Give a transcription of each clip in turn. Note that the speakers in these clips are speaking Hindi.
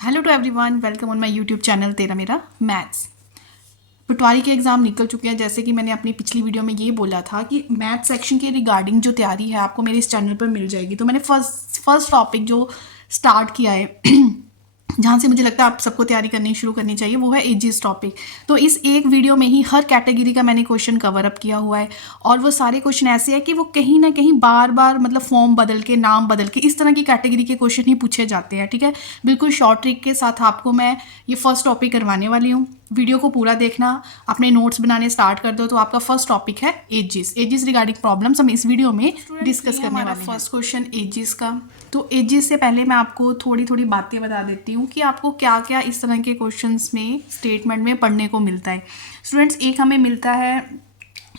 Hello to everyone, welcome on my YouTube channel तेरा मेरा मैथ्स। पटवारी के एग्ज़ाम निकल चुके हैं। जैसे कि मैंने अपनी पिछली वीडियो में ये बोला था कि मैथ सेक्शन के रिगार्डिंग जो तैयारी है आपको मेरे इस चैनल पर मिल जाएगी। तो मैंने फर्स्ट टॉपिक जो स्टार्ट किया है जहाँ से मुझे लगता है आप सबको तैयारी करनी शुरू करनी चाहिए, वो है एजिस टॉपिक। तो इस एक वीडियो में ही हर कैटेगरी का मैंने क्वेश्चन कवर अप किया हुआ है और वो सारे क्वेश्चन ऐसे हैं कि वो कहीं ना कहीं बार बार मतलब फॉर्म बदल के, नाम बदल के, इस तरह की कैटेगरी के क्वेश्चन ही पूछे जाते हैं। ठीक है, बिल्कुल शॉर्ट ट्रिक के साथ आपको मैं ये फर्स्ट टॉपिक करवाने वाली हूँ। वीडियो को पूरा देखना, अपने नोट्स बनाने स्टार्ट कर दो। तो आपका फर्स्ट टॉपिक है एजिस रिगार्डिंग प्रॉब्लम्स हम इस वीडियो में डिस्कस करने वाले हैं। फर्स्ट क्वेश्चन एजिस का। तो एजिस से पहले मैं आपको थोड़ी थोड़ी बातें बता देती हूँ कि आपको क्या क्या इस तरह के क्वेश्चंस में, स्टेटमेंट में पढ़ने को मिलता है। स्टूडेंट्स, एक हमें मिलता है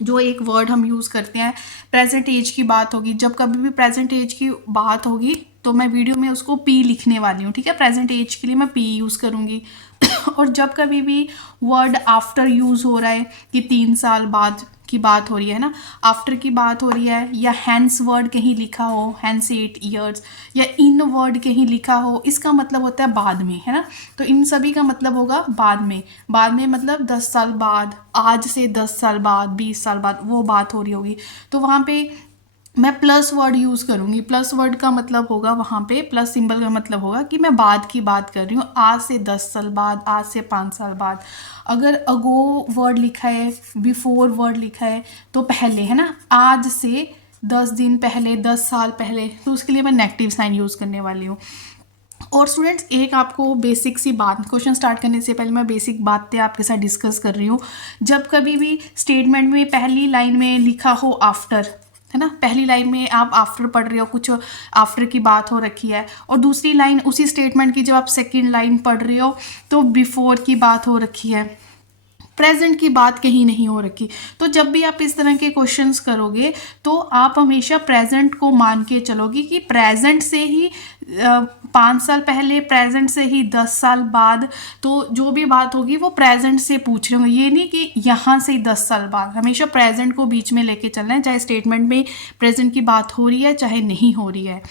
जो एक वर्ड हम यूज़ करते हैं, प्रेजेंट एज की बात होगी। जब कभी भी प्रेजेंट एज की बात होगी तो मैं वीडियो में उसको पी लिखने वाली हूँ। ठीक है, प्रेजेंट एज के लिए मैं पी यूज़ करूँगी। और जब कभी भी वर्ड आफ्टर यूज़ हो रहा है कि 3 साल बाद की बात हो रही है ना, आफ्टर की बात हो रही है, या हैंस वर्ड कहीं लिखा हो, हैंस 8 ईयर्स, या इन वर्ड कहीं लिखा हो, इसका मतलब होता है बाद में, है ना। तो इन सभी का मतलब होगा बाद में। बाद में मतलब 10 साल बाद, आज से 10 साल बाद, 20 साल बाद वो बात हो रही होगी। तो वहाँ पे मैं प्लस वर्ड यूज़ करूँगी। प्लस वर्ड का मतलब होगा, वहाँ पे प्लस सिंबल का मतलब होगा कि मैं बाद की बात कर रही हूँ, आज से 10 साल बाद, आज से 5 साल बाद। अगर अगो वर्ड लिखा है, बिफोर वर्ड लिखा है, तो पहले, है ना, आज से 10 दिन पहले, 10 साल पहले, तो उसके लिए मैं नेगेटिव साइन यूज़ करने वाली हूँ। और स्टूडेंट्स, एक आपको बेसिक सी बात, क्वेश्चन स्टार्ट करने से पहले मैं बेसिक बातें आपके साथ डिस्कस कर रही हूँ। जब कभी भी स्टेटमेंट में पहली लाइन में लिखा हो आफ्टर, है ना, पहली लाइन में आप आफ्टर पढ़ रहे हो, कुछ आफ्टर की बात हो रखी है, और दूसरी लाइन उसी स्टेटमेंट की जब आप सेकंड लाइन पढ़ रहे हो तो बिफोर की बात हो रखी है, प्रेजेंट की बात कहीं नहीं हो रखी। तो जब भी आप इस तरह के क्वेश्चंस करोगे तो आप हमेशा प्रेजेंट को मान के चलोगे कि प्रेजेंट से ही 5 साल पहले, प्रेजेंट से ही 10 साल बाद। तो जो भी बात होगी वो प्रेजेंट से पूछ रहे होंगे, ये नहीं कि यहाँ से ही 10 साल बाद। हमेशा प्रेजेंट को बीच में लेके चलना है, चाहे स्टेटमेंट में प्रेजेंट की बात हो रही है चाहे नहीं हो रही है।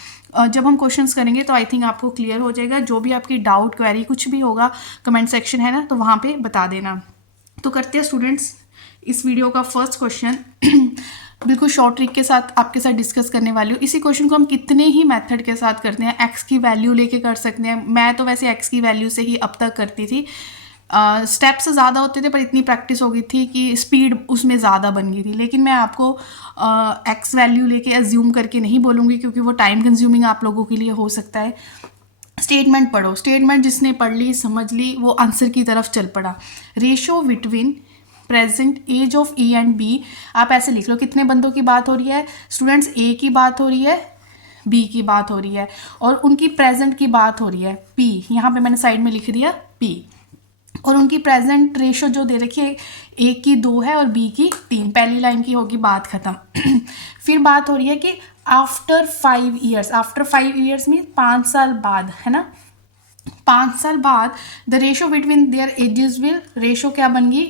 जब हम क्वेश्चंस करेंगे तो आई थिंक आपको क्लियर हो जाएगा। जो भी आपकी डाउट, क्वेरी कुछ भी होगा, कमेंट सेक्शन है ना, तो वहाँ पे बता देना। तो करते हैं स्टूडेंट्स इस वीडियो का फर्स्ट क्वेश्चन। बिल्कुल शॉर्ट ट्रिक के साथ आपके साथ डिस्कस करने वाली हूँ। इसी क्वेश्चन को हम कितने ही मेथड के साथ करते हैं। एक्स की वैल्यू लेके कर सकते हैं। मैं तो वैसे एक्स की वैल्यू से ही अब तक करती थी। स्टेप्स ज़्यादा होते थे पर इतनी प्रैक्टिस हो गई थी कि स्पीड उसमें ज़्यादा बन गई थी। लेकिन मैं आपको एक्स वैल्यू लेके एज्यूम करके नहीं बोलूँगी क्योंकि वो टाइम कंज्यूमिंग आप लोगों के लिए हो सकता है। स्टेटमेंट पढ़ो, स्टेटमेंट जिसने पढ़ ली, समझ ली, वो आंसर की तरफ चल पड़ा। Ratio between present age of A and B, आप ऐसे लिख लो, कितने बंदों की बात हो रही है स्टूडेंट्स? ए की बात हो रही है, बी की बात हो रही है, और उनकी प्रेजेंट की बात हो रही है पी। यहाँ पे मैंने साइड में लिख दिया पी। और उनकी प्रेजेंट रेशो जो दे रखी है, ए की 2 है और बी की 3। पहली लाइन की होगी बात खत्म। फिर बात हो रही है कि आफ्टर 5 ईयर्स, आफ्टर 5 ईयर्स में 5 साल बाद, है ना, 5 साल बाद the ratio between their edges will, ratio क्या बन गई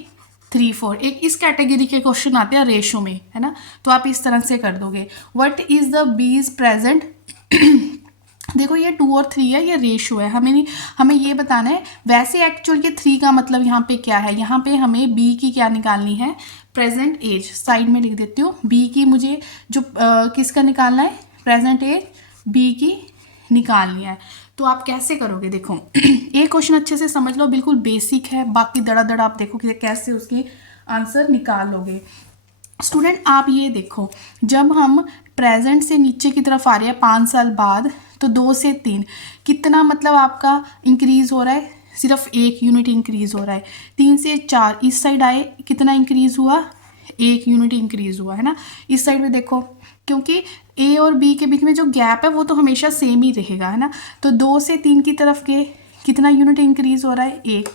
3-4। एक इस कैटेगरी के क्वेश्चन आते हैं रेशो में, है ना, तो आप इस तरह से कर दोगे। What is the bees present. देखो ये 2 और 3 है, ये रेशो है, हमें ये बताना है। वैसे एक्चुअल के 3 का मतलब यहाँ पे क्या है, यहाँ पे हमें बी की क्या निकालनी है, प्रेजेंट एज। साइड में लिख देती हूँ, बी की मुझे जो किसका निकालना है, प्रेजेंट एज बी की निकालनी है। तो आप कैसे करोगे, देखो एक क्वेश्चन अच्छे से समझ लो, बिल्कुल बेसिक है, बाकी दड़ा आप देखो कि कैसे उसके आंसर निकाल लोगे। स्टूडेंट आप ये देखो, जब हम प्रेजेंट से नीचे की तरफ आ रहे हैं 5 साल बाद, तो 2 से 3 कितना मतलब आपका इंक्रीज हो रहा है, सिर्फ 1 यूनिट इंक्रीज हो रहा है। 3 से 4 इस साइड आए, कितना इंक्रीज हुआ, 1 यूनिट इंक्रीज हुआ, है ना। इस साइड में देखो, क्योंकि ए और बी के बीच में जो गैप है वो तो हमेशा सेम ही रहेगा, है ना। तो 2 से 3 की तरफ गए, कितना यूनिट इंक्रीज हो रहा है, 1।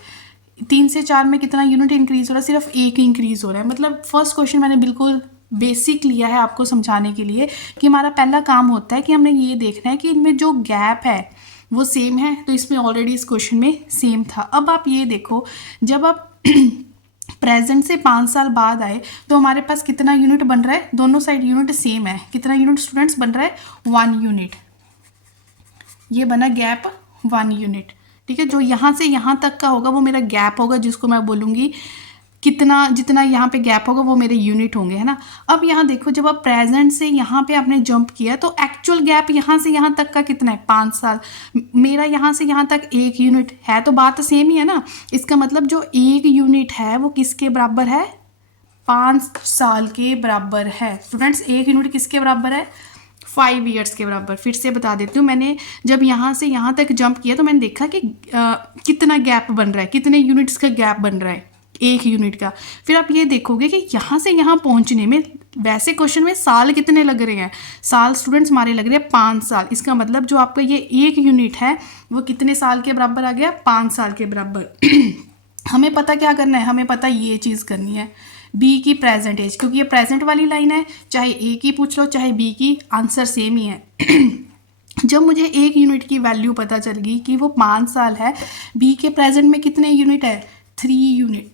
3 से 4 में कितना यूनिट इंक्रीज हो रहा है, सिर्फ 1 इंक्रीज हो रहा है। मतलब फर्स्ट क्वेश्चन मैंने बिल्कुल बेसिक लिया है आपको समझाने के लिए कि हमारा पहला काम होता है कि हमने ये देखना है कि इनमें जो गैप है वो सेम है। तो इसमें ऑलरेडी इस क्वेश्चन में सेम था। अब आप ये देखो, जब आप प्रेजेंट से 5 साल बाद आए तो हमारे पास कितना यूनिट बन रहा है, दोनों साइड यूनिट सेम है। कितना यूनिट स्टूडेंट्स बन रहा है, 1 यूनिट। ये बना गैप 1 यूनिट, ठीक है। जो यहाँ से यहाँ तक का होगा वो मेरा गैप होगा, जिसको मैं बोलूँगी कितना, जितना यहाँ पे गैप होगा वो मेरे यूनिट होंगे, है ना। अब यहाँ देखो, जब आप प्रेजेंट से यहाँ पे आपने जंप किया तो एक्चुअल गैप यहाँ से यहाँ तक का कितना है, 5 साल। मेरा यहाँ से यहाँ तक 1 यूनिट है, तो बात सेम ही है ना। इसका मतलब जो 1 यूनिट है वो किसके बराबर है, 5 साल के बराबर है। स्टूडेंट्स 1 यूनिट किसके बराबर है, 5 ईयर्स के बराबर। फिर से बता देती हूँ, मैंने जब यहाँ से यहाँ तक जंप किया तो मैंने देखा कि कितना गैप बन रहा है, कितने यूनिट्स का गैप बन रहा है, 1 यूनिट का। फिर आप ये देखोगे कि यहाँ से यहाँ पहुँचने में, वैसे क्वेश्चन में साल कितने लग रहे हैं, साल स्टूडेंट्स हमारे लग रहे हैं 5 साल। इसका मतलब जो आपका ये 1 यूनिट है वो कितने साल के बराबर आ गया, 5 साल के बराबर। हमें पता क्या करना है, हमें पता ये चीज़ करनी है, बी की प्रेजेंट एज, क्योंकि ये प्रेजेंट वाली लाइन है, चाहे ए की पूछ लो चाहे बी की, आंसर सेम ही है। जब मुझे 1 यूनिट की वैल्यू पता चल गई कि वो 5 साल है, बी के प्रेजेंट में कितने यूनिट है, 3 यूनिट।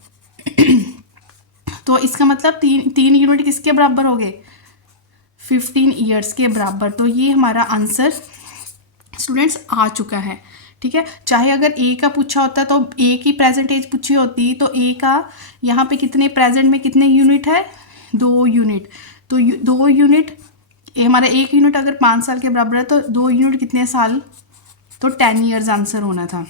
तो इसका मतलब 3 यूनिट किसके बराबर हो गए, 15 ईयर्स के बराबर। तो ये हमारा आंसर स्टूडेंट्स आ चुका है, ठीक है। चाहे अगर ए का पूछा होता तो ए की प्रेजेंट एज पूछी होती तो ए का यहाँ पे कितने, प्रेजेंट में कितने यूनिट है, 2 यूनिट। तो 2 यूनिट, हमारा 1 यूनिट अगर 5 साल के बराबर है तो 2 यूनिट कितने साल, तो 10 ईयर्स आंसर होना था,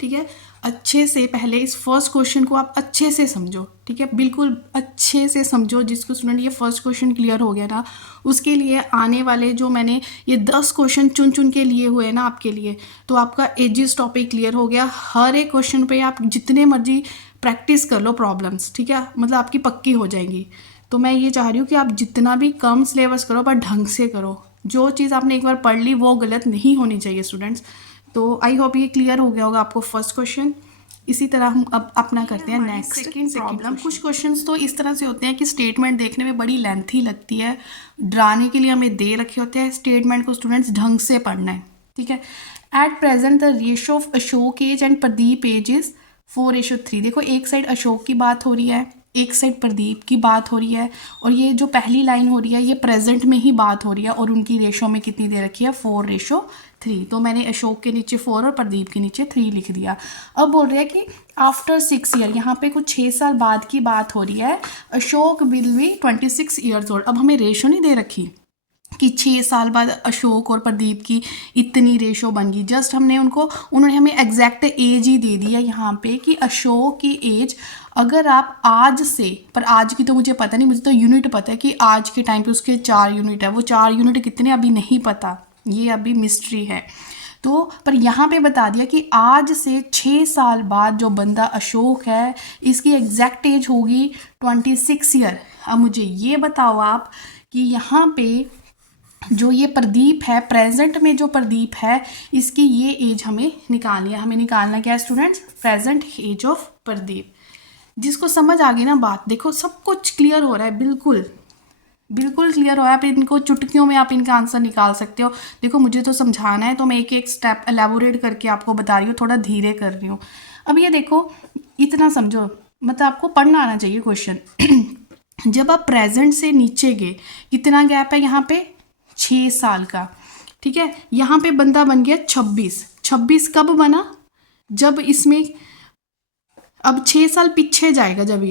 ठीक है। अच्छे से पहले इस फर्स्ट क्वेश्चन को आप अच्छे से समझो, ठीक है, बिल्कुल अच्छे से समझो। जिसको स्टूडेंट ये फर्स्ट क्वेश्चन क्लियर हो गया ना, उसके लिए आने वाले जो मैंने ये 10 क्वेश्चन चुन चुन के लिए हुए ना आपके लिए, तो आपका एजिस टॉपिक क्लियर हो गया। हर एक क्वेश्चन पे आप जितने मर्जी प्रैक्टिस कर लो प्रॉब्लम्स, ठीक है, मतलब आपकी पक्की हो जाएंगी। तो मैं ये चाह रही हूँ कि आप जितना भी कम सिलेबस करो पर ढंग से करो। जो चीज़ आपने एक बार पढ़ ली वो गलत नहीं होनी चाहिए स्टूडेंट्स। तो आई होप ये क्लियर हो गया होगा आपको फर्स्ट क्वेश्चन। इसी तरह हम अब अपना करते हैं नेक्स्ट सेकंड प्रॉब्लम। कुछ क्वेश्चंस तो इस तरह से होते हैं कि स्टेटमेंट देखने में बड़ी लेंथी लगती है, डराने के लिए हमें दे रखे होते हैं। स्टेटमेंट को स्टूडेंट्स ढंग से पढ़ना है, ठीक है। At present the ratio of Ashok age and Pradeep age is 4:3। देखो एक साइड अशोक की बात हो रही है, एक साइड प्रदीप की बात हो रही है, और ये जो पहली लाइन हो रही है ये प्रेजेंट में ही बात हो रही है, और उनकी रेशो में कितनी दे रखी है, 4:3। तो मैंने अशोक के नीचे 4 और प्रदीप के नीचे 3 लिख दिया। अब बोल रहे हैं कि आफ्टर 6 ईयर, यहाँ पे कुछ 6 साल बाद की बात हो रही है, Ashok will be 26 years old. अब हमें रेशो नहीं दे रखी कि 6 साल बाद अशोक और प्रदीप की इतनी रेशो बन गई, जस्ट उन्होंने हमें एग्जैक्ट एज ही दे दिया यहाँ पे कि अशोक की एज अगर आप आज से, पर आज की तो मुझे पता नहीं, मुझे तो यूनिट पता है कि आज के टाइम पे उसके 4 यूनिट है, वो 4 यूनिट कितने अभी नहीं पता, ये अभी मिस्ट्री है। तो पर यहाँ पे बता दिया कि आज से 6 साल बाद जो बंदा अशोक है इसकी एग्जैक्ट एज होगी 26 ईयर। अब मुझे ये बताओ आप कि यहाँ पे जो ये प्रदीप है, प्रेजेंट में जो प्रदीप है इसकी ये एज हमें निकालनी है। हमें निकालना क्या है students, present age of Pradeep. जिसको समझ आ गई ना बात, देखो सब कुछ क्लियर हो रहा है, बिल्कुल बिल्कुल क्लियर हो रहा है। आप इनको चुटकियों में आप इनका आंसर निकाल सकते हो। देखो मुझे तो समझाना है तो मैं एक एक स्टेप एलेबोरेट करके आपको बता रही हूँ, थोड़ा धीरे कर रही हूँ। अब ये देखो, इतना समझो, मतलब आपको पढ़ना आना चाहिए क्वेश्चन। जब आप प्रेजेंट से नीचे गए, कितना गैप है यहाँ पे, 6 साल का, ठीक है। यहाँ पे बंदा बन गया 26 कब बना, जब इसमें अब 6 साल पीछे जाएगा, जब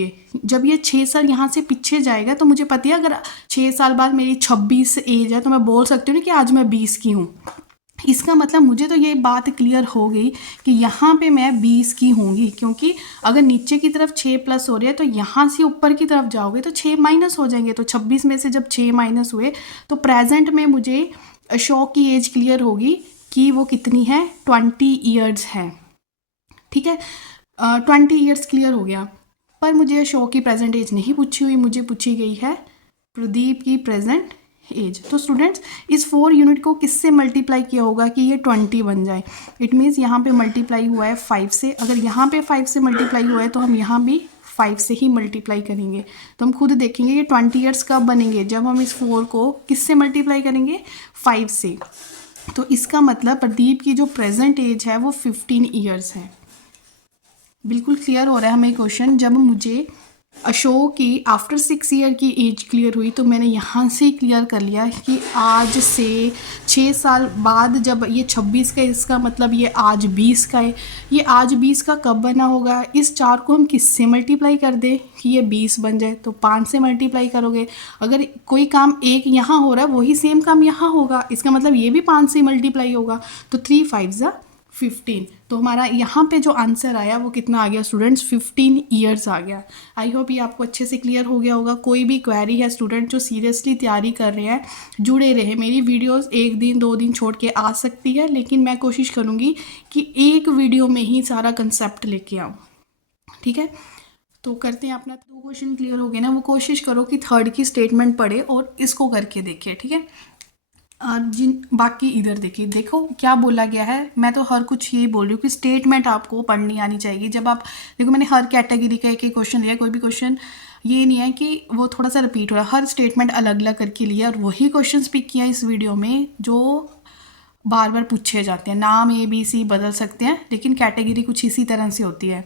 ये 6 साल यहाँ से पीछे जाएगा तो मुझे पता है अगर 6 साल बाद मेरी 26 एज है तो मैं बोल सकती हूँ ना कि आज मैं 20 की हूँ। इसका मतलब मुझे तो ये बात क्लियर हो गई कि यहाँ पे मैं 20 की होंगी, क्योंकि अगर नीचे की तरफ 6 प्लस हो रही है तो यहाँ से ऊपर की तरफ जाओगे तो 6 माइनस हो जाएंगे। तो 26 में से जब 6 माइनस हुए तो प्रेजेंट में मुझे अशोक की एज क्लियर होगी कि वो कितनी है, 20 ईयर्स है, ठीक है। 20 ईयर्स क्लियर हो गया। पर मुझे अशोक की प्रेजेंट एज नहीं पूछी हुई, मुझे पूछी गई है प्रदीप की प्रेजेंट एज। तो स्टूडेंट्स इस 4 यूनिट को किससे मल्टीप्लाई किया होगा कि ये 20 बन जाए। इट मीन्स यहाँ पे मल्टीप्लाई हुआ है 5 से, अगर यहाँ पे 5 से मल्टीप्लाई हुआ है तो हम यहाँ भी 5 से ही मल्टीप्लाई करेंगे। तो हम खुद देखेंगे ये 20 ईयर्स कब बनेंगे, जब हम इस 4 को किससे मल्टीप्लाई करेंगे, 5 से। तो इसका मतलब प्रदीप की जो प्रेजेंट एज है वो 15 ईयर्स है। बिल्कुल क्लियर हो रहा है हमें क्वेश्चन। जब मुझे अशोक की आफ्टर 6 ईयर की एज क्लियर हुई, तो मैंने यहाँ से ही क्लियर कर लिया कि आज से 6 साल बाद जब ये 26 का, इसका मतलब ये आज 20 का है। ये आज 20 का कब बना होगा? इस 4 को हम किससे मल्टीप्लाई कर दें कि ये 20 बन जाए? तो 5 से मल्टीप्लाई करोगे। अगर कोई काम एक यहाँ हो रहा है, वही सेम काम यहाँ होगा, इसका मतलब ये भी 5 से मल्टीप्लाई होगा। तो 3 5 ज़ा 15। तो हमारा यहाँ पे जो आंसर आया वो कितना आ गया स्टूडेंट्स? 15 ईयर्स आ गया। आई होप ये आपको अच्छे से क्लियर हो गया होगा। कोई भी क्वेरी है स्टूडेंट जो सीरियसली तैयारी कर रहे हैं, जुड़े रहे। मेरी वीडियोस 1 दिन 2 दिन छोड़ के आ सकती है, लेकिन मैं कोशिश करूँगी कि एक वीडियो में ही सारा कंसेप्ट लेके आऊँ, ठीक है? तो करते हैं अपना 2 क्वेश्चन क्लियर हो गए ना। वो कोशिश करो कि थर्ड की स्टेटमेंट पढ़े और इसको करके देखिए, ठीक है? जिन बाकी इधर देखिए, देखो क्या बोला गया है। मैं तो हर कुछ ये बोल रही हूँ कि स्टेटमेंट आपको पढ़नी आनी चाहिए। जब आप देखो, मैंने हर कैटेगरी का एक क्वेश्चन लिया, कोई भी क्वेश्चन ये नहीं है कि वो थोड़ा सा रिपीट हो रहा है। हर स्टेटमेंट अलग अलग करके लिया और वही क्वेश्चन पिक किया इस वीडियो में जो बार बार पूछे जाते हैं। नाम ABC बदल सकते हैं, लेकिन कैटेगरी कुछ इसी तरह से होती है।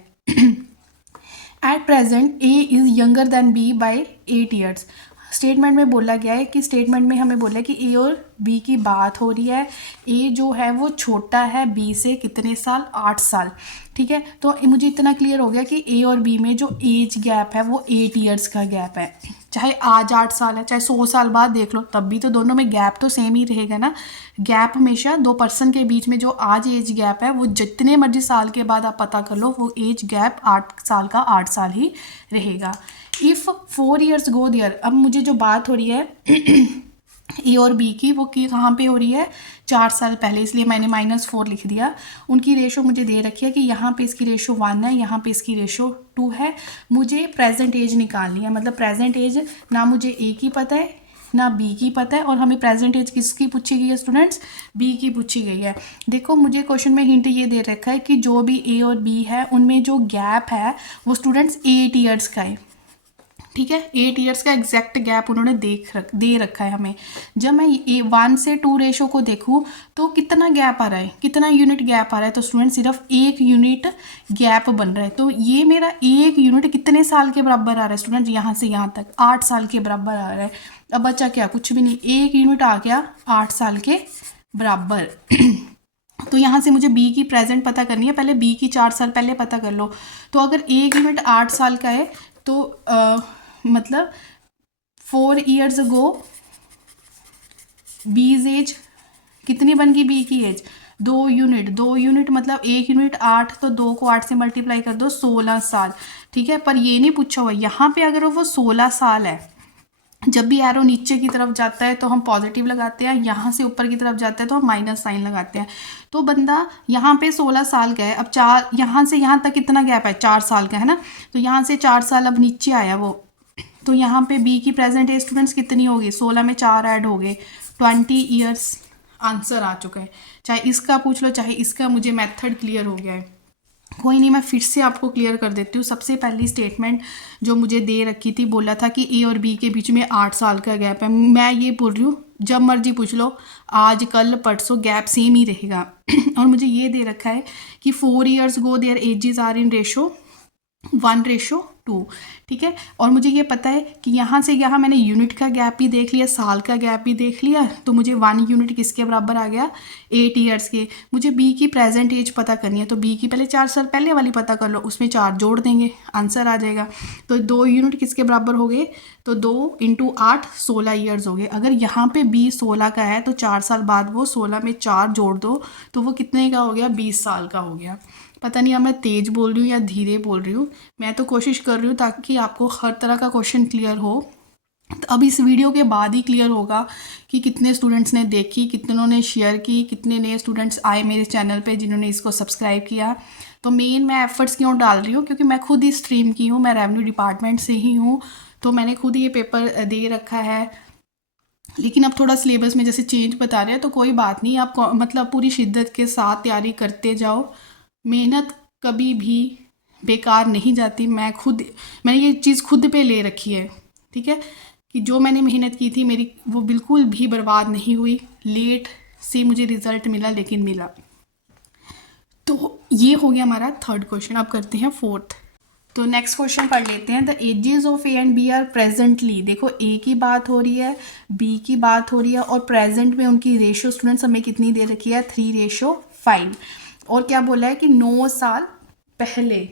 At present A is younger than B by 8 years. Statement में बोला गया है कि स्टेटमेंट में हमें बोला है कि A और B की बात हो रही है। A जो है वो छोटा है B से कितने साल? 8 साल, ठीक है? तो मुझे इतना क्लियर हो गया कि A और B में जो एज गैप है वो 8 ईयर्स का गैप है। चाहे आज 8 साल है, चाहे 100 साल बाद देख लो, तब भी तो दोनों में गैप तो सेम ही रहेगा ना। गैप हमेशा 2 पर्सन के बीच में जो आज एज गैप है वो जितने मर्जी साल के बाद आप पता कर लो, वो एज गैप 8 साल का 8 साल ही रहेगा। इफ़ 4 ईयर्स गो देयर, अब मुझे जो बात हो रही है ए और बी की, वो की कहाँ पे हो रही है? 4 साल पहले, इसलिए मैंने -4 लिख दिया। उनकी रेशो मुझे दे रखी है कि यहाँ पे इसकी रेशो 1 है, यहाँ पे इसकी रेशो 2 है। मुझे प्रेजेंट एज निकालनी है, मतलब प्रेजेंट एज ना मुझे ए की पता है ना बी की पता है, और हमें प्रेजेंट एज किसकी पूछी गई है स्टूडेंट्स? बी की पूछी गई है। देखो मुझे क्वेश्चन में हिंट ये दे रखा है कि जो भी ए और बी है उनमें जो गैप है वो स्टूडेंट्स 8 ईयर्स का है, ठीक है? 8 ईयर्स का एग्जैक्ट गैप उन्होंने दे रखा है हमें। जब मैं 1 से 2 रेशो को देखूँ तो कितना गैप आ रहा है, कितना यूनिट गैप आ रहा है? तो स्टूडेंट सिर्फ 1 यूनिट गैप बन रहा है। तो ये मेरा 1 यूनिट कितने साल के बराबर आ रहा है स्टूडेंट? यहाँ से यहाँ तक 8 साल के बराबर आ रहा है। अब बचा क्या? कुछ भी नहीं, 1 यूनिट आ गया 8 साल के बराबर। तो यहाँ से मुझे बी की प्रेजेंट पता करनी है, पहले बी की 4 साल पहले पता कर लो। तो अगर 1 यूनिट 8 साल का है तो मतलब 4 ईयर्स अगो बीज एज कितनी बन गई? बी की एज 2 यूनिट। 2 यूनिट मतलब 1 यूनिट 8, तो 2 को 8 से मल्टीप्लाई कर दो, 16 साल, ठीक है? पर ये नहीं पूछा हुआ यहाँ पे। अगर वो 16 साल है, जब भी एरो नीचे की तरफ जाता है तो हम पॉजिटिव लगाते हैं, यहाँ से ऊपर की तरफ जाता है तो हम माइनस साइन लगाते हैं। तो बंदा यहाँ पे 16 साल का है। अब 4 यहाँ से यहाँ तक कितना गैप है? 4 साल का है ना। तो यहाँ से 4 साल अब नीचे आया वो, तो यहाँ पे बी की प्रेजेंट एज स्टूडेंट्स कितनी होगी? 16 में 4 ऐड हो गए, 20 ईयर्स आंसर आ चुका है। चाहे इसका पूछ लो चाहे इसका, मुझे मेथड क्लियर हो गया है। कोई नहीं, मैं फिर से आपको क्लियर कर देती हूँ। सबसे पहली स्टेटमेंट जो मुझे दे रखी थी, बोला था कि ए और बी के बीच में 8 साल का गैप है। मैं ये बोल रही हूँ, जब मर्जी पूछ लो, आज कल परसों गैप सेम ही रहेगा। और मुझे ये दे रखा है कि 4 years go their ages are in ratio 1:2, ठीक है? और मुझे ये पता है कि यहाँ से यहाँ मैंने यूनिट का गैप भी देख लिया, साल का गैप भी देख लिया, तो मुझे 1 यूनिट किसके बराबर आ गया? 8 ईयर्स के। मुझे बी की प्रेजेंट एज पता करनी है, तो बी की पहले 4 साल पहले वाली पता कर लो, उसमें 4 जोड़ देंगे, आंसर आ जाएगा। तो 2 यूनिट किसके बराबर हो गए? तो 2 × 8 16 ईयर्स हो गए। अगर यहाँ पे बी 16 का है तो 4 साल बाद वो 16 में 4 जोड़ दो, तो वो कितने का हो गया? 20 साल का हो गया। पता नहीं अब मैं तेज़ बोल रही हूँ या धीरे बोल रही हूँ, मैं तो कोशिश कर रही हूँ ताकि आपको हर तरह का क्वेश्चन क्लियर हो। तो अब इस वीडियो के बाद ही क्लियर होगा कि कितने स्टूडेंट्स ने देखी, कितनों ने शेयर की, कितने नए स्टूडेंट्स आए मेरे चैनल पे जिन्होंने इसको सब्सक्राइब किया। तो मेन मैं एफ़र्ट्स क्यों डाल रही हूँ? क्योंकि मैं खुद ही स्ट्रीम की हूँ, मैं रेवेन्यू डिपार्टमेंट से ही हूँ, तो मैंने खुद ये पेपर दे रखा है। लेकिन अब थोड़ा सिलेबस में जैसे चेंज बता रहे हैं, तो कोई बात नहीं, आप मतलब पूरी शिद्दत के साथ तैयारी करते जाओ। मेहनत कभी भी बेकार नहीं जाती। मैंने ये चीज़ खुद पे ले रखी है, ठीक है? कि जो मैंने मेहनत की थी मेरी, वो बिल्कुल भी बर्बाद नहीं हुई। लेट से मुझे रिज़ल्ट मिला, लेकिन मिला। तो ये हो गया हमारा थर्ड क्वेश्चन। अब करते हैं फोर्थ। तो नेक्स्ट क्वेश्चन पढ़ लेते हैं। The ages of A and B are presently, देखो ए की बात हो रही है, बी की बात हो रही है, और प्रेजेंट में उनकी रेशियो स्टूडेंट्स हमें कितनी दे रखी है, 3:5। और क्या बोला है कि 9 साल पहले,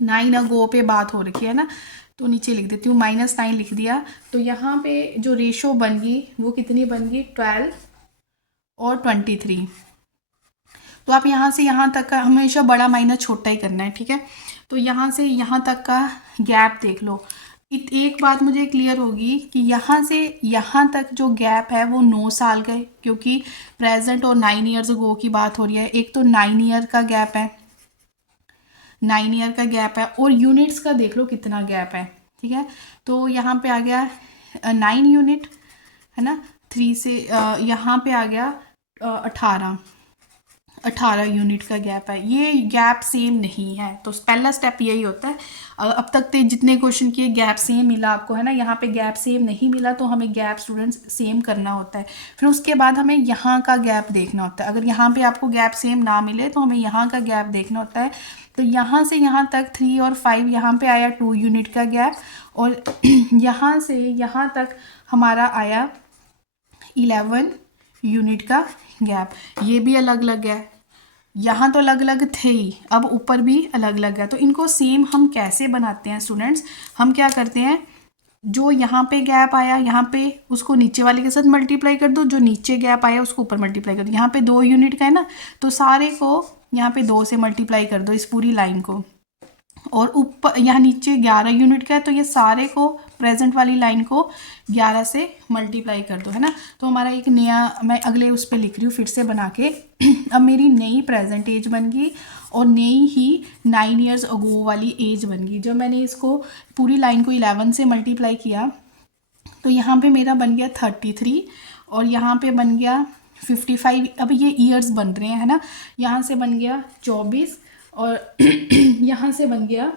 9 अगो पे बात हो रखी है ना, तो नीचे लिख देती हूँ, -9 लिख दिया। तो यहाँ पे जो रेशो बन गई वो कितनी बन गई, 12 और 23। तो आप यहाँ से यहाँ तक का हमेशा बड़ा माइनस छोटा ही करना है, ठीक है। तो यहाँ से यहाँ तक का गैप देख लो। एक बात मुझे क्लियर होगी कि यहाँ से यहाँ तक जो गैप है वो 9 साल का है, क्योंकि प्रेजेंट और 9 ईयर्स अगो की बात हो रही है। एक तो 9 ईयर का गैप है, 9 ईयर का गैप है, और यूनिट्स का देख लो कितना गैप है, ठीक है। तो यहाँ पे आ गया 9 यूनिट, है ना। 3 से यहाँ पे आ गया 18 यूनिट का गैप है। ये गैप सेम नहीं है, तो पहला स्टेप यही होता है। अब तक तो जितने क्वेश्चन किए गैप सेम मिला आपको, है ना। यहाँ पे गैप सेम नहीं मिला तो हमें गैप स्टूडेंट्स सेम करना होता है। फिर उसके बाद हमें यहाँ का गैप देखना होता है। अगर यहाँ पे आपको गैप सेम ना मिले तो हमें यहाँ का गैप देखना होता है। तो यहाँ से यहाँ तक 3 और 5, यहाँ पे आया 2 यूनिट का गैप, और यहाँ से यहाँ तक हमारा आया 11 यूनिट का गैप। ये भी अलग अलग है, यहाँ तो अलग अलग थे ही, अब ऊपर भी अलग अलग है। तो इनको सेम हम कैसे बनाते हैं स्टूडेंट्स, हम क्या करते हैं, जो यहाँ पे गैप आया यहाँ पे उसको नीचे वाले के साथ मल्टीप्लाई कर दो, जो नीचे गैप आया उसको ऊपर मल्टीप्लाई कर दो। यहाँ पे 2 यूनिट का है ना, तो सारे को यहाँ पे 2 से मल्टीप्लाई कर दो, इस पूरी लाइन को। और ऊपर यहाँ नीचे 11 यूनिट का है, तो ये सारे को प्रेजेंट वाली लाइन को 11 से मल्टीप्लाई कर दो, है ना। तो हमारा एक नया, मैं अगले उस पर लिख रही हूँ फिर से बना के। अब मेरी नई प्रेजेंट एज बन गई और नई ही 9 ईयर्स अगो वाली एज बन गई। जब मैंने इसको पूरी लाइन को 11 से मल्टीप्लाई किया तो यहाँ पे मेरा बन गया 33, और यहाँ पे बन गया 55। अब ये ईयर्स बन रहे हैं, है ना। यहाँ से बन गया 24, और यहाँ से बन गया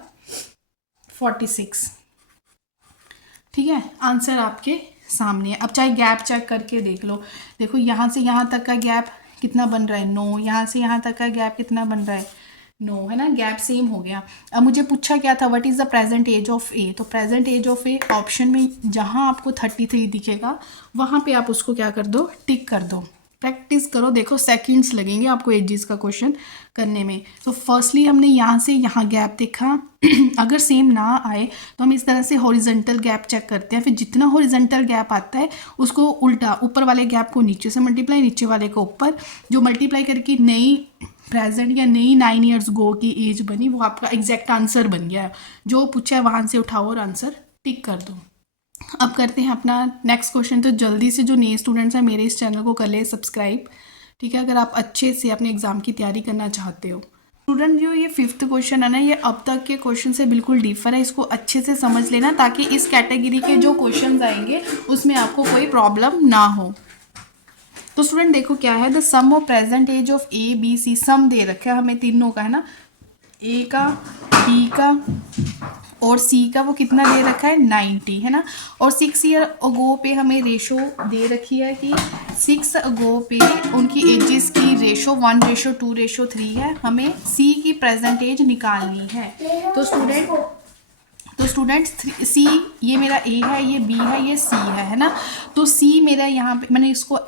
46, ठीक है। आंसर आपके सामने है। अब चाहे गैप चेक करके देख लो, देखो यहाँ से यहाँ तक का गैप कितना बन रहा है, 9। यहाँ से यहाँ तक का गैप कितना बन रहा है, 9, है ना। गैप सेम हो गया। अब मुझे पूछा क्या था, what is the present age of A. तो present age of A option में जहाँ आपको 33 दिखेगा वहाँ पे आप उसको क्या कर दो, टिक कर दो। प्रैक्टिस करो, देखो सेकंड्स लगेंगे आपको एजेस का क्वेश्चन करने में। तो फर्स्टली हमने यहाँ से यहाँ गैप देखा। अगर सेम ना आए तो हम इस तरह से हॉरिजेंटल गैप चेक करते हैं। फिर जितना हॉरिजेंटल गैप आता है उसको उल्टा, ऊपर वाले गैप को नीचे से मल्टीप्लाई, नीचे वाले को ऊपर, जो मल्टीप्लाई करके नई प्रेजेंट या नई 9 ईयर्स गो की एज बनी, वो आपका एग्जैक्ट आंसर बन गया है। जो पूछा है वहाँ से उठाओ और आंसर टिक कर दो। अब करते हैं अपना नेक्स्ट क्वेश्चन। तो जल्दी से जो नए स्टूडेंट्स हैं मेरे इस चैनल को कर ले सब्सक्राइब, ठीक है, अगर आप अच्छे से अपने एग्ज़ाम की तैयारी करना चाहते हो। स्टूडेंट जो ये 5th क्वेश्चन है ना, ये अब तक के क्वेश्चन से बिल्कुल डिफर है। इसको अच्छे से समझ लेना ताकि इस कैटेगरी के जो क्वेश्चन आएंगे उसमें आपको कोई प्रॉब्लम ना हो। तो स्टूडेंट देखो क्या है, the sum of present age of A B C, sum दे रखा है हमें तीनों का, है ना। ए का, बी का और सी का वो कितना दे रखा है, 90, है ना। और 6 ईयर अगो पे हमें रेशो दे रखी है कि 6 अगो पे उनकी एजेस की रेशो 1:2:3 है। हमें सी की प्रेजेंट एज निकालनी है। तो स्टूडेंट्स सी, ये मेरा ए है, ये बी है, ये सी है ना। तो सी मेरा यहाँ पे मैंने इसको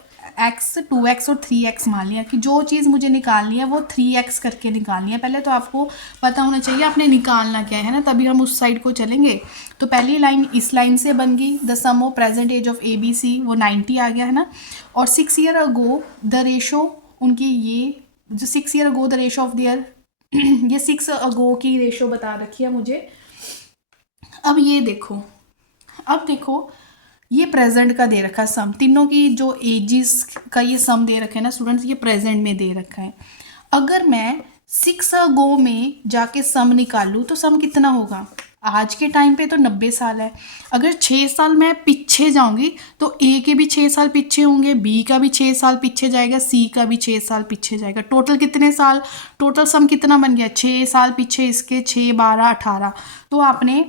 x, 2x और 3x मान लिया कि जो चीज़ मुझे निकालनी है वो 3x करके निकालनी है। पहले तो आपको पता होना चाहिए आपने निकालना क्या है ना, तभी हम उस साइड को चलेंगे। तो पहली लाइन इस लाइन से बन गई, the sum of present age of A B C, वो 90 आ गया, है ना। और 6 ईयर अगो द रेशो उनकी, ये जो 6 year ago the ratio of their, ये 6 अगो की रेशो बता रखी है मुझे। अब ये देखो, अब देखो ये प्रेजेंट का दे रखा है सम, तीनों की जो एजिस का ये सम दे रखा है ना स्टूडेंट्स, ये प्रेजेंट में दे रखा है। अगर मैं 6 अगो में जाके सम निकालूँ तो सम कितना होगा, आज के टाइम पे तो 90 साल है। अगर 6 साल मैं पीछे जाऊंगी तो ए के भी 6 साल पीछे होंगे, बी का भी 6 साल पीछे जाएगा, सी का भी 6 साल पीछे जाएगा। टोटल कितने साल, टोटल सम कितना बन गया, 6 साल पीछे इसके, 6, 12, 18। तो आपने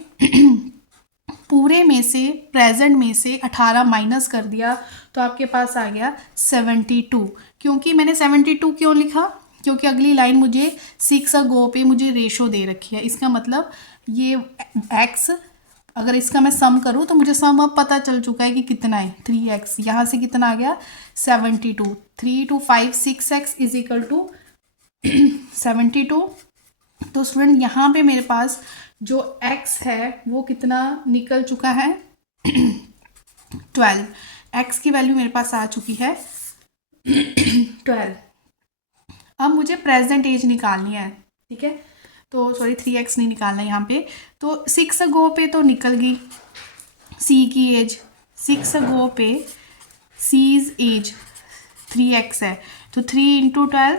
पूरे में से, प्रेजेंट में से 18 माइनस कर दिया तो आपके पास आ गया 72। क्योंकि मैंने 72 क्यों लिखा, क्योंकि अगली लाइन मुझे 6 अगो पे मुझे रेशो दे रखी है। इसका मतलब ये x, अगर इसका मैं सम करूँ तो मुझे सम अब पता चल चुका है कि कितना है 3x। यहाँ से कितना आ गया 72। 3 2 5 6x इज इक्वल टू 72। तो स्टूडेंट यहाँ पे मेरे पास जो x है वो कितना निकल चुका है 12। x की वैल्यू मेरे पास आ चुकी है 12। अब मुझे प्रेजेंट एज निकालनी है, ठीक है। तो सॉरी 3x नहीं निकालना है यहाँ पे। तो 6 अगो पे तो निकल गई c की एज। 6 अगो पे c's एज 3x है, तो 3 इंटू 12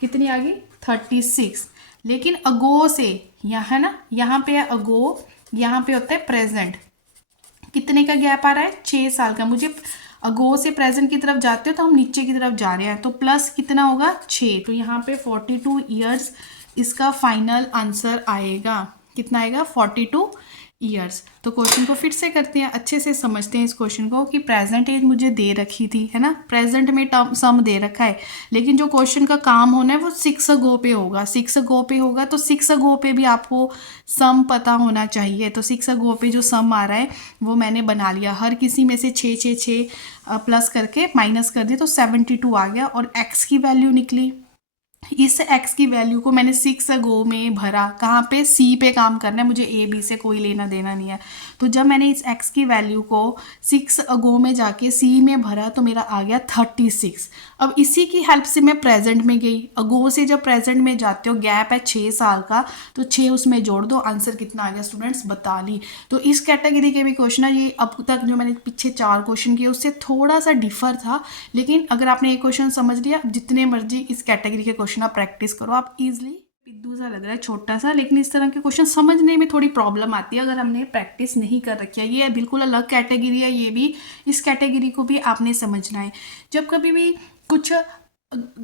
कितनी आ गई 36। लेकिन अगो से यहाँ है ना, यहाँ पे है अगो, यहाँ पे होता है प्रेजेंट। कितने का गैप आ रहा है 6 साल का। मुझे अगो से प्रेजेंट की तरफ जाते हो तो हम नीचे की तरफ जा रहे हैं, तो प्लस कितना होगा 6। तो यहाँ पे 42 ईयर्स इसका फाइनल आंसर आएगा। कितना आएगा 42 ईयर्स। तो क्वेश्चन को फिर से करते हैं, अच्छे से समझते हैं इस क्वेश्चन को कि प्रेजेंट एज मुझे दे रखी थी, है ना, प्रेजेंट में टर्म सम दे रखा है, लेकिन जो क्वेश्चन का काम होना है वो 6 अगो पे होगा। 6 अगो पे होगा तो 6 अगो पे भी आपको सम पता होना चाहिए। तो 6 अगो पे जो सम आ रहा है वो मैंने बना लिया। हर किसी में से 6 6 6 प्लस करके माइनस कर दिया तो 72 आ गया और x की वैल्यू निकली। इस x की वैल्यू को मैंने 6 अगो में भरा। कहाँ पे c पे काम करना है मुझे, a b से कोई लेना देना नहीं है। तो जब मैंने इस x की वैल्यू को 6 अगो में जाके c में भरा तो मेरा आ गया 36। अब इसी की हेल्प से मैं प्रेजेंट में गई। अगो से जब प्रेजेंट में जाते हो गैप है 6 साल का, तो 6 उसमें जोड़ दो, आंसर कितना आ गया स्टूडेंट्स 42। तो इस कैटेगरी के भी क्वेश्चन है। ये अब तक जो मैंने पीछे 4 क्वेश्चन किए उससे थोड़ा सा डिफर था, लेकिन अगर आपने एक क्वेश्चन समझ लिया, जितने मर्जी इस कैटेगरी के क्वेश्चन आप प्रैक्टिस करो, आप इजीली। पिद्दू सा लग रहा है छोटा सा, लेकिन इस तरह के क्वेश्चन समझने में थोड़ी प्रॉब्लम आती है अगर हमने प्रैक्टिस नहीं कर रखी है। ये बिल्कुल अलग कैटेगरी है, ये भी, इस कैटेगरी को भी आपने समझना है। जब कभी भी कुछ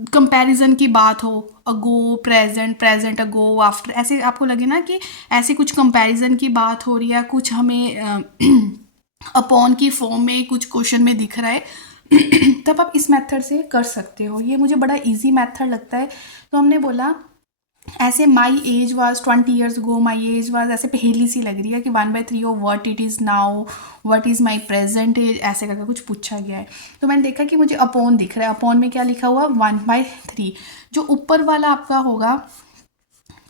कंपैरिजन की बात हो, अगो प्रेजेंट, प्रेजेंट अगो आफ्टर, ऐसे आपको लगे ना कि ऐसी कुछ कंपैरिजन की बात हो रही है, कुछ हमें अपॉन की फॉर्म में कुछ क्वेश्चन में दिख रहा है तब आप इस मेथड से कर सकते हो। ये मुझे बड़ा इजी मेथड लगता है। तो हमने बोला ऐसे my age was 20 years go, my age was, ऐसे पहेली सी लग रही है कि 1/3 of what it is now, what is my present age, ऐसे करके कुछ पूछा गया है। तो मैंने देखा कि मुझे अपॉन दिख रहा है। अपॉन में क्या लिखा हुआ 1/3। जो ऊपर वाला आपका होगा,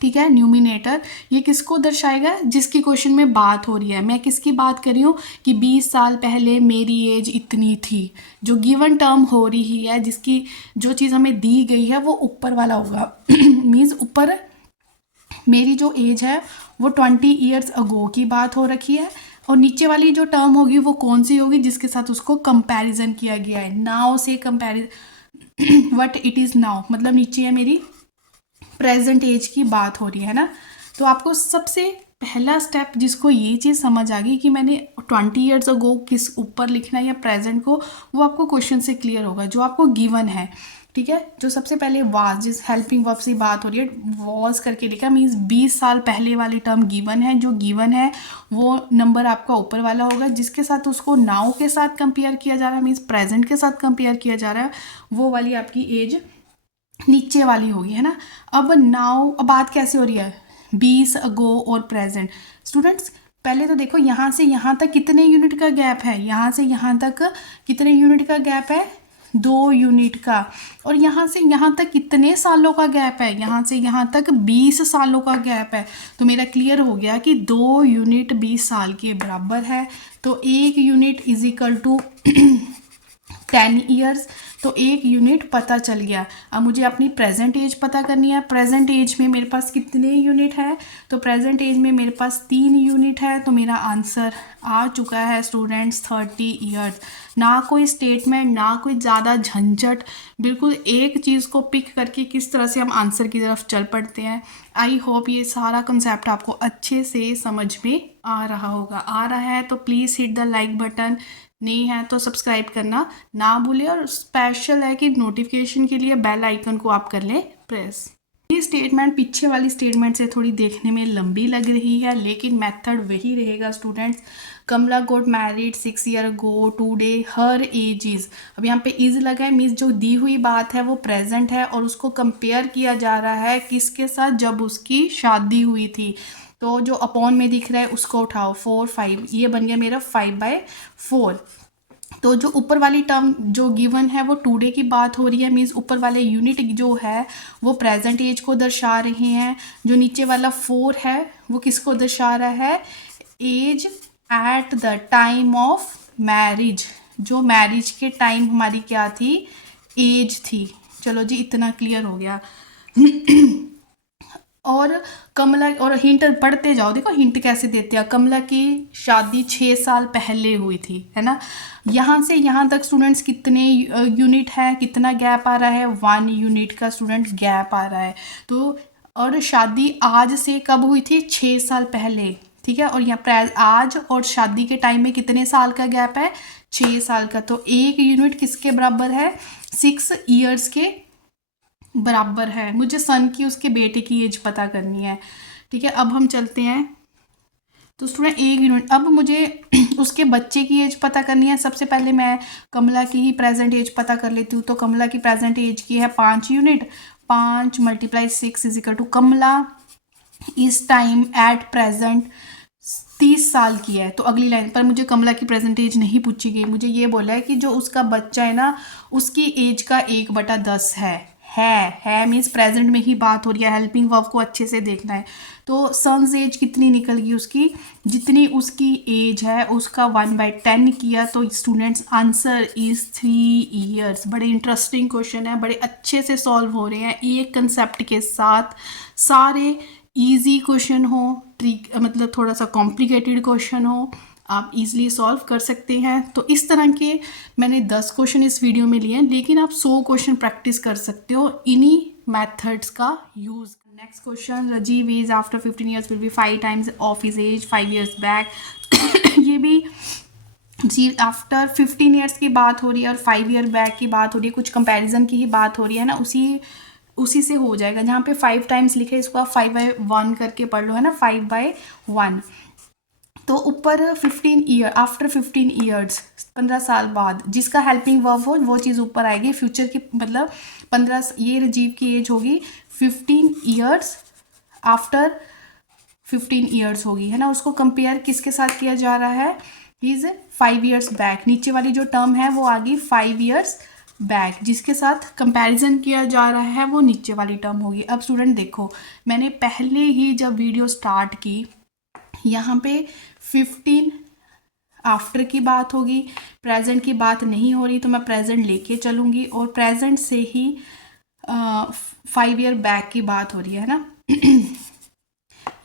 ठीक है, न्यूमिनेटर, ये किसको दर्शाएगा, जिसकी क्वेश्चन में बात हो रही है। मैं किसकी बात कर रही हूँ कि 20 साल पहले मेरी एज इतनी थी। जो गिवन टर्म हो रही है, जिसकी जो चीज़ हमें दी गई है वो ऊपर वाला होगा मीन्स ऊपर मेरी जो एज है वो 20 ईयर्स अगो की बात हो रखी है, और नीचे वाली जो टर्म होगी वो कौन सी होगी, जिसके साथ उसको कंपैरिजन किया गया है। नाउ से comparison what it is now, मतलब नीचे है मेरी प्रेजेंट एज की बात हो रही है ना। तो आपको सबसे पहला स्टेप, जिसको ये चीज़ समझ आ गई कि मैंने 20 ईयर्स अगो किस ऊपर लिखना है या प्रेजेंट को, वो आपको क्वेश्चन से क्लियर होगा जो आपको गिवन है, ठीक है। जो सबसे पहले वाज, जिस हेल्पिंग वर्ब से बात हो रही है, वॉज करके लिखा, मीन्स 20 साल पहले वाली टर्म गिवन है। जो गिवन है वो नंबर आपका ऊपर वाला होगा, जिसके साथ उसको नाउ के साथ कंपेयर किया जा रहा है, मीन्स प्रेजेंट के साथ कंपेयर किया जा रहा है, वो वाली आपकी एज नीचे वाली होगी, है ना। अब नाउ, अब बात कैसे हो रही है 20 अगो और प्रेजेंट। स्टूडेंट्स पहले तो देखो यहाँ से यहाँ तक कितने यूनिट का गैप है, यहाँ से यहाँ तक कितने यूनिट का गैप है 2 यूनिट का। और यहाँ से यहाँ तक कितने सालों का गैप है, यहाँ से यहाँ तक 20 सालों का गैप है। तो मेरा क्लियर हो गया कि 2 यूनिट 20 साल के बराबर है। तो 1 unit is equal to 10 years. तो 1 यूनिट पता चल गया। अब मुझे अपनी प्रेजेंट एज पता करनी है। प्रेजेंट एज में मेरे पास कितने यूनिट है, तो प्रेजेंट एज में मेरे पास 3 यूनिट है। तो मेरा आंसर आ चुका है स्टूडेंट्स 30 ईयर्स। ना कोई स्टेटमेंट, ना कोई ज़्यादा झंझट, बिल्कुल एक चीज़ को पिक करके किस तरह से हम आंसर की तरफ चल पड़ते हैं। आई होप ये सारा कंसेप्ट आपको अच्छे से समझ में आ रहा होगा। आ रहा है तो please hit the like button, नहीं है तो सब्सक्राइब करना ना भूलें। और स्पेशल है कि नोटिफिकेशन के लिए बेल आइकन को आप कर लें प्रेस। ये स्टेटमेंट पीछे वाली स्टेटमेंट से थोड़ी देखने में लंबी लग रही है, लेकिन मेथड वही रहेगा students. Kamala got married 6 year ago today her age is, अब यहाँ पे इज़ लगा है, मीन्स जो दी हुई बात है वो प्रेजेंट है और उसको कंपेयर किया जा रहा है किसके साथ, जब उसकी शादी हुई थी। तो जो अपॉन में दिख रहा है उसको उठाओ, 4 5, ये बन गया मेरा 5/4। तो जो ऊपर वाली टर्म जो गिवन है वो टुडे की बात हो रही है, मीन्स ऊपर वाले यूनिट जो है वो प्रेजेंट एज को दर्शा रहे हैं। जो नीचे वाला 4 है वो किसको दर्शा रहा है, age at the time of marriage, जो मैरिज के टाइम हमारी क्या थी, एज थी। चलो जी, इतना क्लियर हो गया। और कमला, और हिंट पढ़ते जाओ, देखो हिंट कैसे देते हैं। कमला की शादी 6 साल पहले हुई थी, है ना। यहाँ से यहाँ तक स्टूडेंट्स कितने यूनिट है, कितना गैप आ रहा है, 1 यूनिट का स्टूडेंट गैप आ रहा है। तो और शादी आज से कब हुई थी, 6 साल पहले, ठीक है। और यहाँ आज और शादी के टाइम में कितने साल का गैप है, 6 साल का। तो एक यूनिट किसके बराबर है, 6 ईयर्स के बराबर है। मुझे सन की उसके बेटे की एज पता करनी है, ठीक है। अब हम चलते हैं, तो स्टूडेंट एक यूनिट, अब मुझे उसके बच्चे की एज पता करनी है। सबसे पहले मैं कमला की ही प्रेजेंट एज पता कर लेती हूँ। तो कमला की प्रेजेंट एज की है 5 यूनिट, 5 × 6 इज इक्वल टू, कमला इस टाइम एट प्रेजेंट 30 साल की है। तो अगली लाइन पर मुझे कमला की प्रेजेंट एज नहीं पूछी गई, मुझे ये बोला है कि जो उसका बच्चा है ना उसकी एज का 1/10 है मीन्स प्रेजेंट में ही बात हो रही है। हेल्पिंग वर्ब को अच्छे से देखना है। तो सन्स एज कितनी निकल गई उसकी, जितनी उसकी एज है उसका 1/10 किया। तो स्टूडेंट्स आंसर इज 3 ईयर्स। बड़े इंटरेस्टिंग क्वेश्चन है, बड़े अच्छे से सॉल्व हो रहे हैं एक कंसेप्ट के साथ। सारे इजी क्वेश्चन हो, ट्रिक मतलब थोड़ा सा कॉम्प्लिकेटेड क्वेश्चन हो, आप इजीली सॉल्व कर सकते हैं। तो इस तरह के मैंने 10 क्वेश्चन इस वीडियो में लिए हैं, लेकिन आप 100 क्वेश्चन प्रैक्टिस कर सकते हो इन्हीं मेथड्स का use. Next question, Rajeev age after 15 years will be 5 times of his age 5 years back. ये भी जी आफ्टर 15 ईयर्स की बात हो रही है और 5 ईयर बैक की बात हो रही है, कुछ कंपैरिजन की ही बात हो रही है ना, उसी से हो जाएगा। जहाँ पे 5 टाइम्स लिखे है इसको आप 5/1 करके पढ़ लो, है ना, 5/1। तो ऊपर 15 ईयर, आफ्टर 15 ईयर्स 15 साल बाद, जिसका हेल्पिंग वर्ब हो वो चीज़ ऊपर आएगी। फ्यूचर की मतलब 15, ये राजीव की एज होगी 15 ईयर्स, आफ्टर 15 ईयर्स होगी, है ना। उसको कंपेयर किसके साथ किया जा रहा है, इज 5 ईयर्स बैक। नीचे वाली जो टर्म है वो आ गई 5 ईयर्स बैक, जिसके साथ कंपैरिजन किया जा रहा है वो नीचे वाली टर्म होगी। अब स्टूडेंट देखो, मैंने पहले ही जब वीडियो स्टार्ट की, यहाँ पे 15 आफ्टर की बात होगी, प्रेजेंट की बात नहीं हो रही, तो मैं प्रेजेंट लेके चलूँगी। और प्रेजेंट से ही 5 ईयर बैक की बात हो रही है ना।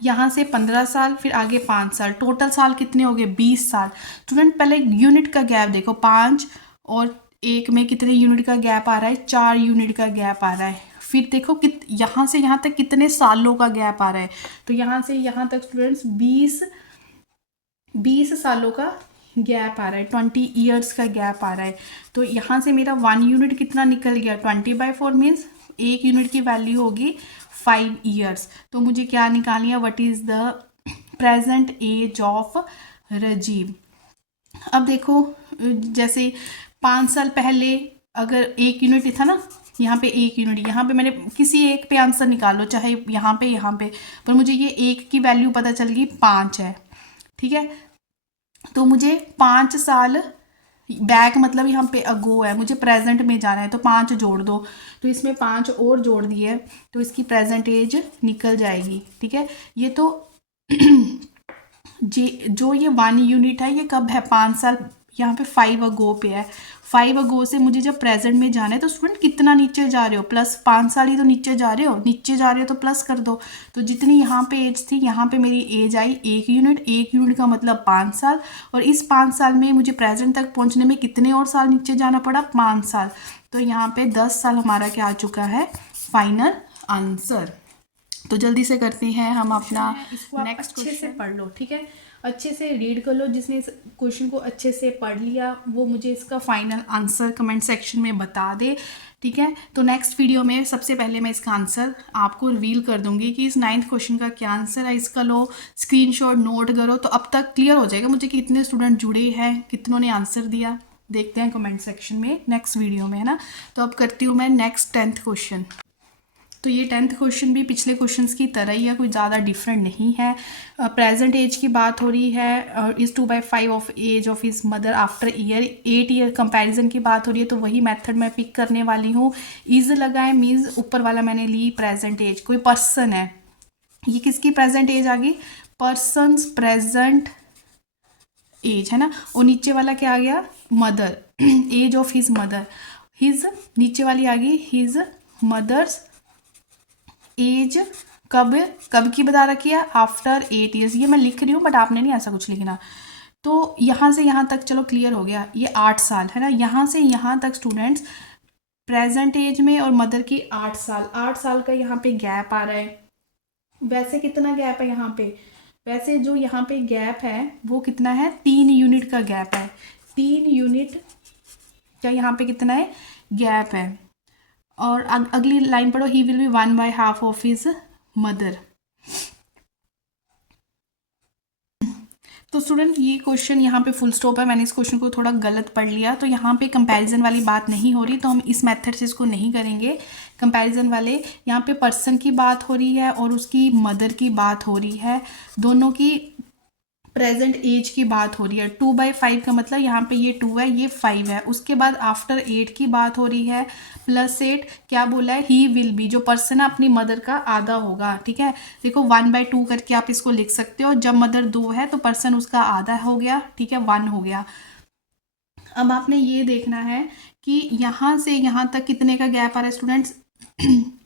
यहाँ से 15 साल, फिर आगे 5 साल, टोटल साल कितने हो गए, 20 साल। स्टूडेंट पहले यूनिट का गैप देखो, 5 और 1 में कितने यूनिट का गैप आ रहा है, 4 यूनिट का गैप आ रहा है। फिर देखो यहाँ से यहाँ तक कितने सालों का गैप आ रहा है। तो यहाँ से यहाँ तक स्टूडेंट्स 20 सालों का गैप आ रहा है, 20 ईयर्स का गैप आ रहा है। तो यहाँ से मेरा 1 यूनिट कितना निकल गया, 20/4 मीन्स 1 यूनिट की वैल्यू होगी 5 ईयर्स। तो मुझे क्या निकालनी है, what is the present age of Rajeev. अब देखो, जैसे 5 साल पहले अगर 1 यूनिट था ना, यहाँ पे 1 यूनिट, यहाँ पे मैंने किसी एक पे आंसर निकाल लो, चाहे यहाँ पे, पर मुझे ये 1 की वैल्यू पता चल गई 5 है, ठीक है। तो मुझे 5 साल बैक मतलब यहाँ पे अगो है, मुझे प्रेजेंट में जाना है, तो 5 जोड़ दो। तो इसमें 5 और जोड़ दिए तो इसकी प्रेजेंट एज निकल जाएगी, ठीक है। ये तो जो ये 1 यूनिट है ये कब है, 5 साल, यहाँ पे 5 अगो पे है। 5 अगो से मुझे जब प्रेजेंट में जाना है, तो स्टूडेंट कितना नीचे जा रहे हो, प्लस 5 साल ही तो नीचे जा रहे हो, तो प्लस कर दो। तो जितनी यहाँ पे एज थी, यहाँ पे मेरी एज आई 1 यूनिट, 1 यूनिट का मतलब 5 साल। और इस 5 साल में मुझे प्रेजेंट तक पहुँचने में कितने और साल नीचे जाना पड़ा, 5 साल। तो यहाँ पे 10 साल हमारा क्या आ चुका है, फाइनल आंसर। तो जल्दी से करते हैं हम अपना नेक्स्ट अच्छे से पढ़ लो, ठीक है, अच्छे से रीड कर लो। जिसने इस क्वेश्चन को अच्छे से पढ़ लिया वो मुझे इसका फाइनल आंसर कमेंट सेक्शन में बता दे। ठीक है। तो नेक्स्ट वीडियो में सबसे पहले मैं इसका आंसर आपको रिवील कर दूंगी कि इस 9th क्वेश्चन का क्या आंसर है। इसका लो स्क्रीनशॉट नोट करो, तो अब तक क्लियर हो जाएगा मुझे कि कितने स्टूडेंट जुड़े हैं, कितनों ने आंसर दिया। देखते हैं कमेंट सेक्शन में नेक्स्ट वीडियो में, है ना। तो अब करती हूँ मैं नेक्स्ट 10th क्वेश्चन। तो ये 10th क्वेश्चन भी पिछले क्वेश्चंस की तरह ही है, कोई ज़्यादा डिफरेंट नहीं है। प्रेजेंट एज की बात हो रही है, is 2/5 of age of his mother after year 8 year comparison की बात हो रही है, तो वही मेथड मैं पिक करने वाली हूँ। इज़ लगाए मीन्स ऊपर वाला मैंने ली प्रेजेंट एज, कोई पर्सन है, ये किसकी प्रेजेंट एज आ गई, पर्सनस प्रेजेंट एज, है ना। और नीचे वाला क्या आ गया, mother, age of his mother, his नीचे वाली आ गई हिज मदर्स एज, कब कब की बता रखी है, आफ्टर 8 ईयर्स। ये मैं लिख रही हूँ बट आपने नहीं ऐसा कुछ लिखना। तो यहाँ से यहाँ तक चलो क्लियर हो गया, ये 8 साल है ना। यहाँ से यहाँ तक स्टूडेंट्स प्रेजेंट एज में और मदर की 8 साल, 8 साल का यहाँ पे गैप आ रहा है। वैसे कितना गैप है यहाँ पे, वैसे जो यहाँ पे गैप है वो कितना है, 3 यूनिट का गैप है। 3 यूनिट का यहाँ पे कितना है, गैप है। और अगली लाइन पढ़ो, he will be 1/2 of his mother. तो स्टूडेंट ये क्वेश्चन यहाँ पे फुल स्टॉप है, मैंने इस क्वेश्चन को थोड़ा गलत पढ़ लिया। तो यहाँ पे कंपैरिजन वाली बात नहीं हो रही, तो हम इस मेथड से इसको नहीं करेंगे। कंपैरिजन वाले यहाँ पे पर्सन की बात हो रही है और उसकी मदर की बात हो रही है, दोनों की प्रेजेंट एज की बात हो रही है। 2/5 का मतलब यहाँ पे ये 2 है, ये 5 है। उसके बाद आफ्टर 8 की बात हो रही है, +8 क्या बोला है, ही विल बी, जो पर्सन है अपनी मदर का आधा होगा। ठीक है, देखो 1/2 करके आप इसको लिख सकते हो। जब मदर 2 है तो पर्सन उसका आधा हो गया, ठीक है, 1 हो गया। अब आपने ये देखना है कि यहाँ से यहाँ तक कितने का गैप आ रहा है स्टूडेंट्स,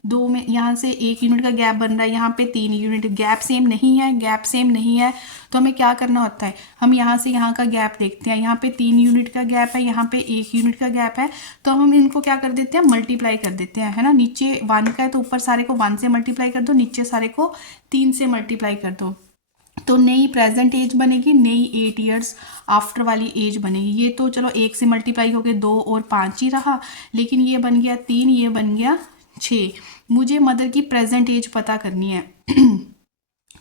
2 में यहाँ से 1 यूनिट का गैप बन रहा है, यहाँ पे 3 यूनिट, गैप सेम नहीं है, गैप सेम नहीं है। तो हमें क्या करना होता है, हम यहाँ से यहाँ का गैप देखते हैं, यहाँ पे 3 यूनिट का गैप है, यहाँ पे 1 यूनिट का गैप है। तो हम इनको क्या कर देते हैं, मल्टीप्लाई कर देते हैं, है ना। नीचे 1 का है तो ऊपर सारे को 1 से मल्टीप्लाई कर दो, नीचे सारे को 3 से मल्टीप्लाई कर दो। तो नई प्रेजेंट एज बनेगी, नई 8 ईयर्स आफ्टर वाली एज बनेगी। ये तो चलो 1 से मल्टीप्लाई हो गए 2 और 5 ही रहा, लेकिन ये बन गया 3, ये बन गया 6। मुझे मदर की प्रेजेंट एज पता करनी है।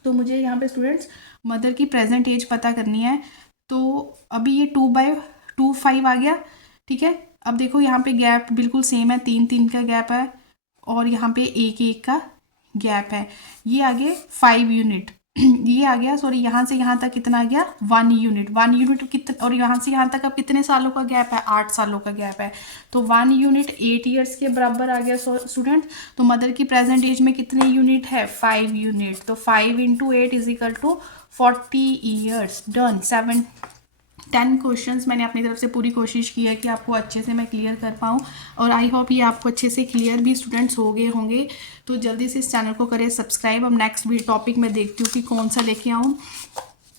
तो मुझे यहाँ पे स्टूडेंट्स मदर की प्रेजेंट एज पता करनी है। तो अभी ये 2/5 आ गया, ठीक है। अब देखो यहाँ पे गैप बिल्कुल सेम है, 3 का गैप है और यहाँ पे 1 का गैप है। ये आ गए 5 यूनिट, ये आ गया, सॉरी यहाँ से यहाँ तक कितना आ गया, 1 यूनिट। 1 यूनिट कितना, और यहाँ से यहाँ तक अब कितने सालों का गैप है, 8 सालों का गैप है। तो 1 यूनिट 8 ईयर्स के बराबर आ गया स्टूडेंट। तो मदर की प्रेजेंट एज में कितने यूनिट है, 5 यूनिट। तो 5 × 8 = 40 ईयर्स। डन। 10 क्वेश्चंस मैंने अपनी तरफ से पूरी कोशिश की है कि आपको अच्छे से मैं क्लियर कर पाऊँ, और आई होप ये आपको अच्छे से क्लियर भी स्टूडेंट्स हो गए होंगे। तो जल्दी से इस चैनल को करें सब्सक्राइब। अब नेक्स्ट भी टॉपिक मैं देखती हूँ कि कौन सा लेके आऊँ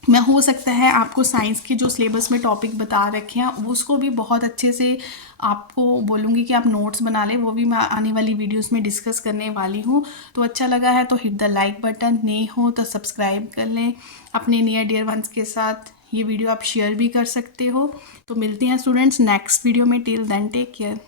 मैं। हो सकता है आपको साइंस के जो सिलेबस में टॉपिक बता रखे हैं उसको भी बहुत अच्छे से आपको बोलूँगी कि आप नोट्स बना लें, वो भी मैं आने वाली वीडियोस में डिस्कस करने वाली हूँ। तो अच्छा लगा है तो हिट द लाइक बटन, नहीं हो तो सब्सक्राइब कर लें। अपने नियर डियर वंस के साथ ये वीडियो आप शेयर भी कर सकते हो। तो मिलते हैं स्टूडेंट्स नेक्स्ट वीडियो में। Till then take care.